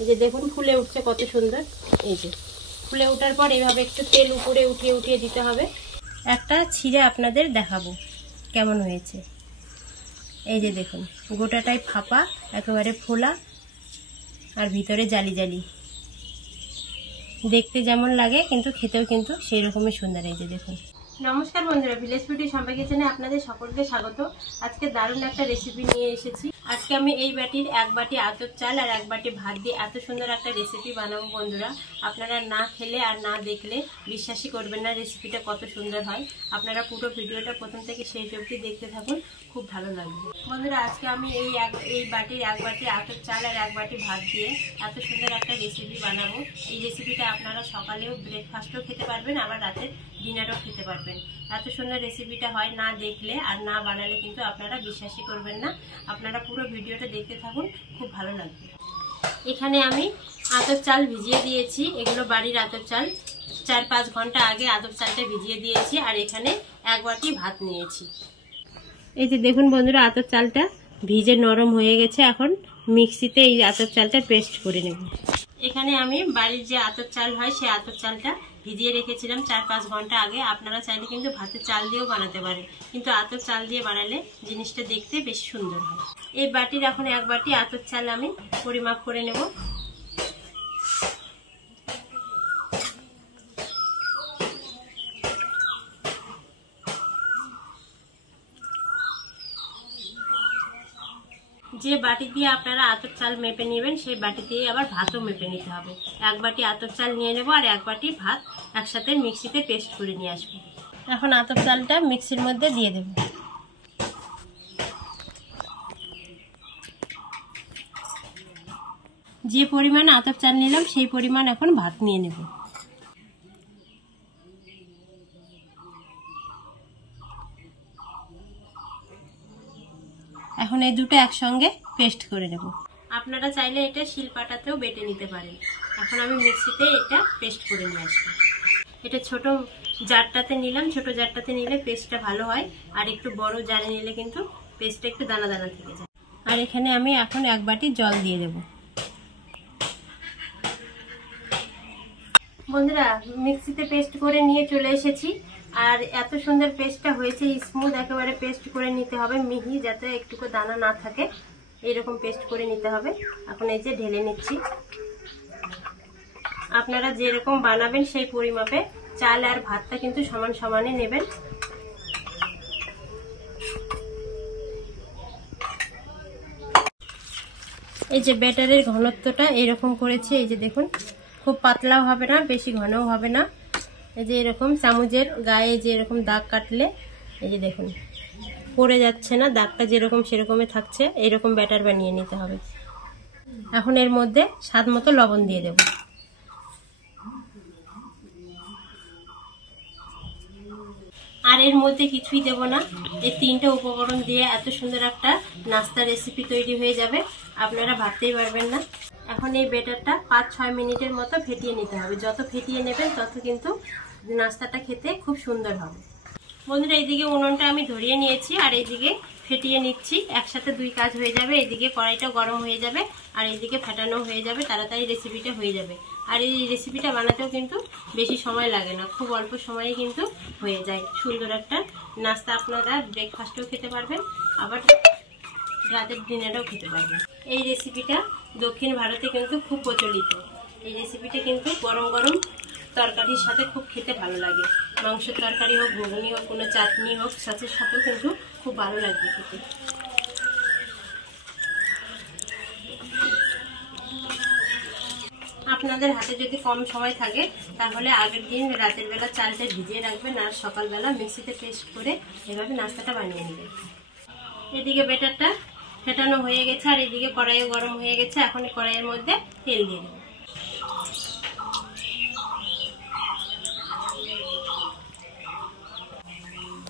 এই যে দেখুন ফুলে উঠছে কত সুন্দর। এই যে ফুলে ওঠার পর এইভাবে একটু তেল উপরে উঠিয়ে উঠিয়ে দিতে হবে। একটা ছিঁড়ে আপনাদের দেখাবো কেমন হয়েছে। এই যে দেখুন গোটাটাই ফাঁপা, একেবারে ফোলা, আর ভিতরে জালি জালি। দেখতে যেমন লাগে কিন্তু খেতেও কিন্তু সেই রকমই সুন্দর। এই যে দেখুন। নমস্কার বন্ধুরা, ভিলেজ বিউটি শম্পা কিচেনে আপনাদের সকলকে স্বাগত। আজকে দারুণ একটা রেসিপি নিয়ে এসেছি। আজকে আমি এই বাটির 1 বাটি আতপ চাল আর 1 বাটি ভাত দিয়ে এত সুন্দর একটা রেসিপি বানাবো বন্ধুরা। আপনারা না খেলে আর না দেখলে বিশ্বাসই করবেন না রেসিপিটা কত সুন্দর হয়। আপনারা পুরো ভিডিওটা প্রথম থেকে শেষ অবধি দেখতে থাকুন, খুব ভালো লাগবে বন্ধুরা। আজকে আমি এই বাটির 1 বাটি আতপ চাল আর 1 বাটি ভাত দিয়ে এত সুন্দর একটা রেসিপি বানাবো। এই রেসিপিটা আপনারা সকালেও ব্রেকফাস্টও খেতে পারবেন, আবার রাতের ডিনারও খেতে পারবেন। এত সুন্দর রেসিপিটা হয়, না দেখলে আর না বানালে কিন্তু আপনারা বিশ্বাসই করবেন না। আপনারা পুরো ভিডিওটা দেখতে থাকুন, খুব ভালো লাগবে। এখানে আমি আতপ চাল ভিজিয়ে দিয়েছি। এগুলো বাড়ির আতপ চাল, 4-5 ঘন্টা আগে আতপ চালটা ভিজিয়ে দিয়েছি। আর এখানে 1 বাটি ভাত নিয়েছি। এই যে দেখুন বন্ধুরা, আতপ চালটা ভিজে নরম হয়ে গেছে। এখন মিক্সিতে এই আতপ চালটা পেস্ট করে নেব। এখানে আমি বাড়ির যে আতপ চাল হয় সেই আতপ চালটা ভিজিয়ে রেখেছিলাম 4-5 ঘন্টা আগে। আপনারা চাইলে কিন্তু ভাতের চাল দিয়েও বানাতে পারেন, কিন্তু আতপ চাল দিয়ে বানালে জিনিসটা দেখতে বেশ সুন্দর হয়। এই বাটির এখন 1 বাটি আতপ চাল আমি পরিমাপ করে নেব। যে বাটি দিয়ে আপনারা আতপ চাল মেপে নেবেন সেই বাটি দিয়ে আবার ভাতও মেপে নিতে হবে। 1 বাটি আতপ চাল নিয়ে নেব আর 1 বাটি ভাত একসাথে মিক্সিতে পেস্ট করে নিয়ে আসবো। এখন আতপ চালটা মিক্সির মধ্যে দিয়ে দেব। যে পরিমাণ আতপ চাল নিলাম সেই পরিমাণ এখন ভাত নিয়ে নেব। এখন এই দুটো একসঙ্গে পেস্ট করে নেব। আপনারা চাইলে এটা শিলপাটাতেও বেটে নিতে পারেন। এখন আমি মিক্সিতে এটা পেস্ট করে নিয়ে আসবো। এটা ছোট জারটাতে নিলাম, ছোট জারটাতে নিলে পেস্টটা ভালো হয়, আর একটু বড় জারে নিলে কিন্তু পেস্টটা একটু দানা দানা থেকে যায়। আর এখানে আমি এখন 1 বাটি জল দিয়ে দেব। বন্ধুরা, মিক্সিতে পেস্ট করে নিয়ে চলে এসেছি। আর এত সুন্দর পেস্টটা হয়েছে, স্মুথ একেবারে পেস্ট করে নিতে হবে, মিহি, যাতে একটুকু দানা না থাকে, এইরকম পেস্ট করে নিতে হবে। এখন এই যে ঢেলে নিচ্ছি। আপনারা যেরকম বানাবেন সেই পরিমাপে চাল আর ভাতটা কিন্তু সমান সমানে নেবেন। এই যে ব্যাটারের ঘনত্বটা এরকম করেছি। এই যে দেখুন, খুব পাতলাও হবে না, বেশি ঘনও হবে না। এই যে এরকম চামচের গায়ে যে এরকম দাগ কাটলে এই যে দেখুন পড়ে যাচ্ছে না, দাগটা যেরকম সেরকমই থাকছে। এরকম ব্যাটার বানিয়ে নিতে হবে। এখন এর মধ্যে স্বাদ মতো লবণ দিয়ে দেব। আর এর মধ্যে কিছুই দেব না। এই 3টে উপকরণ দিয়ে এত সুন্দর একটা নাস্তা রেসিপি তৈরি হয়ে যাবে, আপনারা ভাবতেই পারবেন না। এখন এই ব্যাটারটা 5-6 মিনিটের মতো ফেটিয়ে নিতে হবে। যত ফেটিয়ে নেবেন তত কিন্তু নাস্তাটা খেতে খুব সুন্দর হবে। বন্ধুরা, এইদিকে উনুনটা আমি ধরিয়ে নিয়েছি আর এইদিকে ফেটিয়ে নিচ্ছি। একসাথে 2 কাজ হয়ে যাবে। এইদিকে কড়াইটা গরম হয়ে যাবে আর এইদিকে ফেটানো হয়ে যাবে, তাড়াতাড়ি রেসিপিটা হয়ে যাবে। আর এই রেসিপিটা বানাতেও কিন্তু বেশি সময় লাগে না, খুব অল্প সময়ে কিন্তু হয়ে যায় সুন্দর একটা নাস্তা। আপনারা ব্রেকফাস্টেও খেতে পারবেন, আবার রাতের ডিনারেও খেতে পারবেন। এই রেসিপিটা দক্ষিণ ভারতে কিন্তু খুব প্রচলিত। এই রেসিপিটা কিন্তু গরম গরম তরকারির সাথে খুব খেতে ভালো লাগে। মাংসের তরকারি হোক, ঘুগনি হোক, কোনো চাটনি হোক, সসের সাথেও কিন্তু খুব ভালো লাগবে খেতে। আপনাদের হাতে যদি কম সময় থাকে তাহলে আগের দিন রাতের বেলা চালটা ভিজিয়ে রাখবেন আর সকালবেলা মিক্সিতে পেস্ট করে এভাবে নাস্তাটা বানিয়ে নেবেন। এদিকে ব্যাটারটা ফেটানো হয়ে গেছে আর এদিকে কড়াইও গরম হয়ে গেছে। এখন কড়াইয়ের মধ্যে তেল দিয়ে দেব।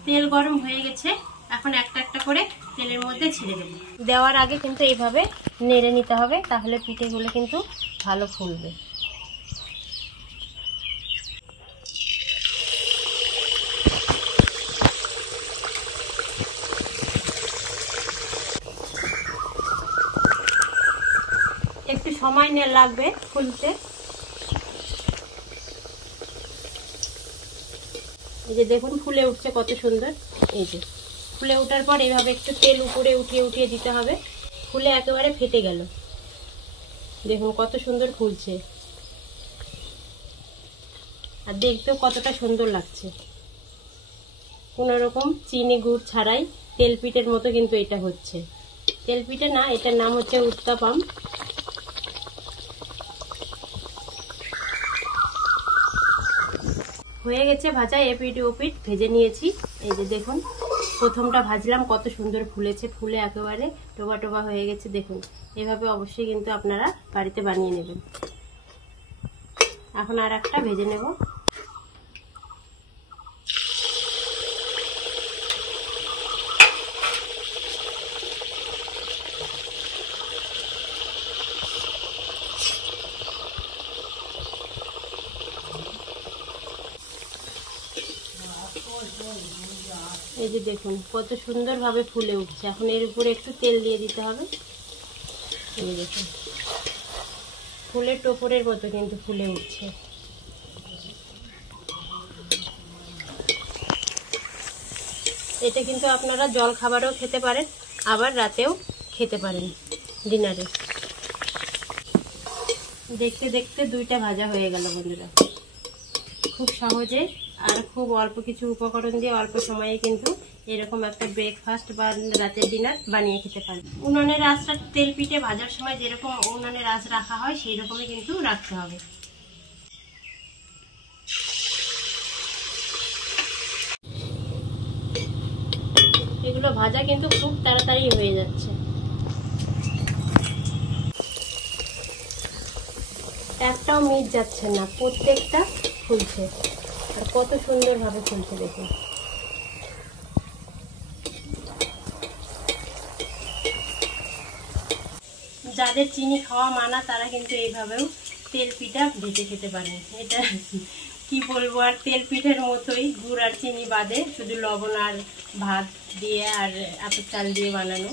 তেল গরম হয়ে গেছে, এখন একটা একটা করে তেলের মধ্যে ছেড়ে দেব। দেওয়ার আগে কিন্তু এইভাবে নেড়ে নিতে হবে, তাহলে পিঠেগুলো কিন্তু ভালো ফুলবে। একটু সময় লাগবে ফুলতে। এই যে দেখুন ফুলে উঠছে কত সুন্দর। এই যে ফুলে ওঠার পর এইভাবে একটু তেল উপরে উঠিয়ে উঠিয়ে দিতে হবে, ফুলে একেবারে ফেটে গেল। দেখুন কত সুন্দর ফুলছে, আর দেখতেও কতটা সুন্দর লাগছে। কোনো রকম চিনি গুড় ছাড়াই তেলপিঠের মতো কিন্তু এটা হচ্ছে। তেলপিঠে না, এটার নাম হচ্ছে উত্তাপাম। হয়ে গেছে ভাজা, এপিঠ ওপিঠ ভেজে নিয়েছি। এই যে দেখুন প্রথমটা ভাজলাম কত সুন্দর ফুলেছে, ফুলে একেবারে টোবা টোবা হয়ে গেছে। দেখুন এভাবে অবশ্যই কিন্তু আপনারা বাড়িতে বানিয়ে নেবেন। এখন আর একটা ভেজে নেব। এই যে দেখুন কত সুন্দরভাবে ফুলে উঠছে। এখন এর উপরে একটু তেল দিয়ে দিতে হবে। এই দেখুন ফুলের টোপরের মতো কিন্তু ফুলে উঠছে। এটা কিন্তু আপনারা জল খাবারও খেতে পারেন, আবার রাতেও খেতে পারেন ডিনারে। দেখতে দেখতে দুইটা ভাজা হয়ে গেল বন্ধুরা। খুব সহজে আর খুব অল্প কিছু উপকরণ দিয়ে অল্প সময়ে কিন্তু এরকম একটা ব্রেকফাস্ট বা রাতের ডিনার বানিয়ে খেতে পারেন। উনুনের আঁচটা তেল পিঠে ভাজার সময় যেরকম উনুনের আঁচ রাখা হয় সেই রকমই কিন্তু রাখতে হবে। এগুলো ভাজা কিন্তু খুব তাড়াতাড়ি হয়ে যাচ্ছে। একটাও মিট যাচ্ছে না, প্রত্যেকটা ফুলছে, আর কত সুন্দরভাবে ফুলছে দেখুন। যাদের চিনি খাওয়া মানা তারা কিন্তু এইভাবেও তেল পিঠা ভেজে খেতে পারেন। এটা কি বলবো, আর তেল পিঠের মতোই, গুড় আর চিনি বাদে শুধু লবণ আর ভাত দিয়ে আর আতপ চাল দিয়ে বানানো।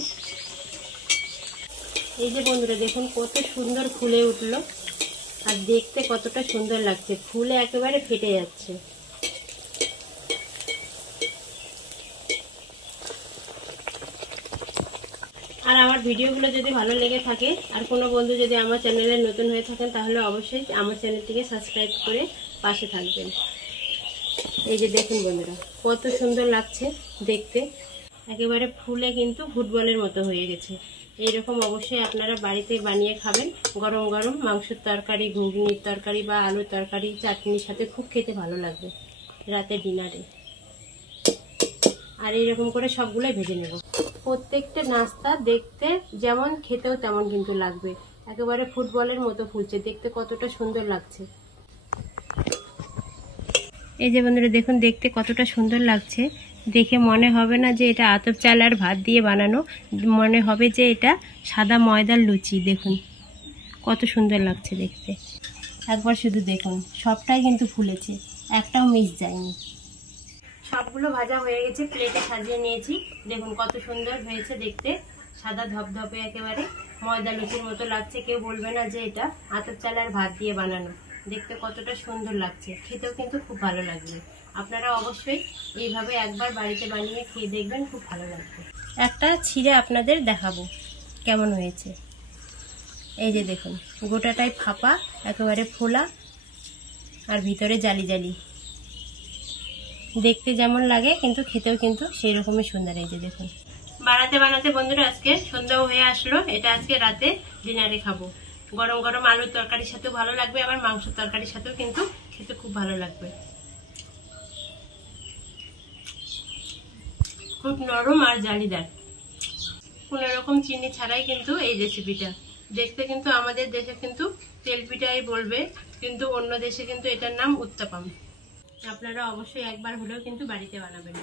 এই যে বন্ধুরা দেখুন কত সুন্দর ফুলে উঠলো, আর দেখতে কতটা সুন্দর লাগছে, ফুলে একেবারে ফেটে যাচ্ছে। আর আমার ভিডিওগুলো যদি ভালো লেগে থাকে, আর কোনো বন্ধু যদি আমার চ্যানেলে নতুন হয়ে থাকেন, তাহলে অবশ্যই আমার চ্যানেলটিকে সাবস্ক্রাইব করে পাশে থাকবেন। এই যে দেখুন বন্ধুরা কত সুন্দর লাগছে দেখতে, একেবারে ফুলে কিন্তু ফুটবলের মতো হয়ে গেছে। এইরকম অবশ্যই আপনারা বাড়িতে বানিয়ে খাবেন। গরম গরম মাংসের তরকারি, ঘুগনির তরকারি বা আলুর তরকারি, চাটনির সাথে খুব খেতে ভালো লাগবে রাতে ডিনারে। আর এইরকম করে সবগুলোই ভেজে নেব। প্রত্যেকটা নাস্তা দেখতে যেমন খেতেও তেমন কিন্তু লাগবে। একেবারে ফুটবলের মতো ফুলছে, দেখতে কতটা সুন্দর লাগছে। এই যে বন্ধুরা দেখুন দেখতে কতটা সুন্দর লাগছে। দেখে মনে হবে না যে এটা আতপ চাল আর ভাত দিয়ে বানানো, মনে হবে যে এটা সাদা ময়দার লুচি। দেখুন কত সুন্দর লাগছে দেখতে। একবার শুধু দেখুন সবটাই কিন্তু ফুলেছে, একটাও মিস যায়নি। সবগুলো ভাজা হয়ে গেছে, প্লেটে সাজিয়ে নিয়েছি। দেখুন কত সুন্দর হয়েছে দেখতে, সাদা ধপধপে একেবারে ময়দা লুচির মতো লাগছে। কেউ বলবে না যে এটা আতপ চাল আর ভাত দিয়ে বানানো। দেখতে কতটা সুন্দর লাগছে, খেতেও কিন্তু খুব ভালো লাগবে। আপনারা অবশ্যই এইভাবে একবার বাড়িতে বানিয়ে খেয়ে দেখবেন, খুব ভালো লাগবে। একটা ছিঁড়ে আপনাদের দেখাবো কেমন হয়েছে। এই যে দেখুন গোটাটাই ফাঁপা, একেবারে ফোলা, আর ভিতরে জালি জালি। দেখতে যেমন লাগে কিন্তু খেতেও কিন্তু সেই রকমই সুন্দর। এই যে দেখুন বানাতে বানাতে বন্ধুরা আজকে সন্ধ্যাও হয়ে আসলো। এটা আজকে রাতে ডিনারে খাবো। গরম গরম আলুর তরকারির সাথেও ভালো লাগবে, আবার মাংসের তরকারির সাথেও কিন্তু খেতে খুব ভালো লাগবে। খুব নরম আর জালিদার, কোনো রকম চিনি ছাড়াই কিন্তু এই রেসিপিটা। দেখতে কিন্তু আমাদের দেশে কিন্তু তেল পিঠাই বলবে, কিন্তু অন্য দেশে কিন্তু এটার নাম উত্তাপাম। আপনারা অবশ্যই একবার হলেও কিন্তু বাড়িতে বানাবেন।